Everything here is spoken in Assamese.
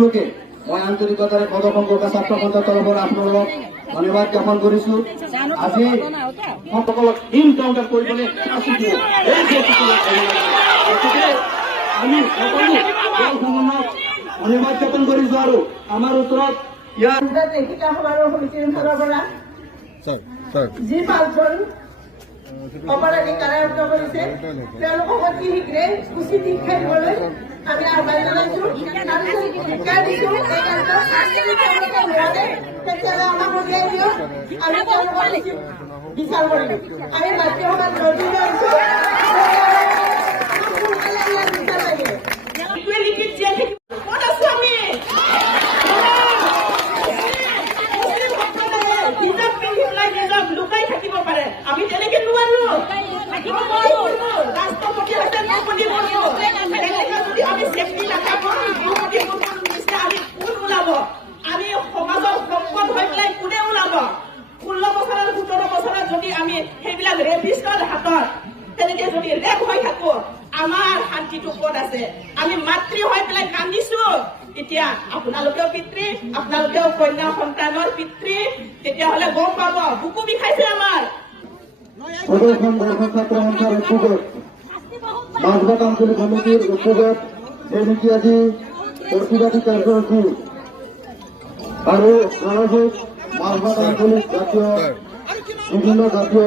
সকলোকে মই আন্তৰিকতাৰে সদখন গোটা ছাত্ৰ সন্থাৰ তৰফৰ আপোনালোকক ধন্যবাদ জ্ঞাপন কৰিছো। আজি সকলক ইনকাউণ্টাৰ কৰিবলৈ আমি সকলো ধন্যবাদ জ্ঞাপন কৰিছো। আৰু আমাৰ ওচৰত ইয়াৰ লেখিকা সমাৰোহ সমিতিৰ ফালৰ পৰা যি 5 জন অপৰাধী কাৰায়ত্ব কৰিছে তেওঁলোকক অতি শীঘ্ৰে উচিত শিক্ষা দিবলৈ আমি আহ্বান জনাইছো। শিক্ষা দিছো এই কাৰ্যত তেতিয়াহ'লে আমাক উলিয়াই দিয়ক, আমি তেওঁলোকৰ উচিত বিচাৰ কৰিম। আমি মাতৃ সমাজ গঢ়ি লৈছো বিচাৰ লাগে লিখিত জীয়াই থাকিব। ক'ত আছো আমি? লুকাই থাকিব পাৰে, আমি তেনেকে নোৱাৰো। ৰাষ্ট্ৰপতি হৈছে যদি আমি চেফটি নাথাকো আমি কোন ওলাব? আমি সমাজৰ সম্পদ হৈ পেলাই কোনে ওলাব? 16 বছৰ আৰু 17 বছৰত যদি আমি সেইবিলাক ৰেপিষ্টৰ হাতত তেনেকে যদি ৰেপ হৈ থাকো, আমাৰ শান্তিটো ক'ত আছে? আমি মাতৃ হৈ পেলাই কান্দিছো। এতিয়া আপোনালোকেও পিতৃ, আপোনালোকেও কন্যা সন্তানৰ পিতৃ, তেতিয়াহ'লে গম পাব বুকু বিষাইছে আমাৰ। প্ৰদৰ্শন দৰ্শক ছাত্ৰ সন্থাৰ উদ্যোগত মাজবাট আঞ্চলিক সমিতিৰ উদ্যোগত এই নেকি আজি প্ৰতিবাদী কাৰ্যসূচী আৰু মাজবাট আঞ্চলিক জাতীয় বিভিন্ন জাতীয়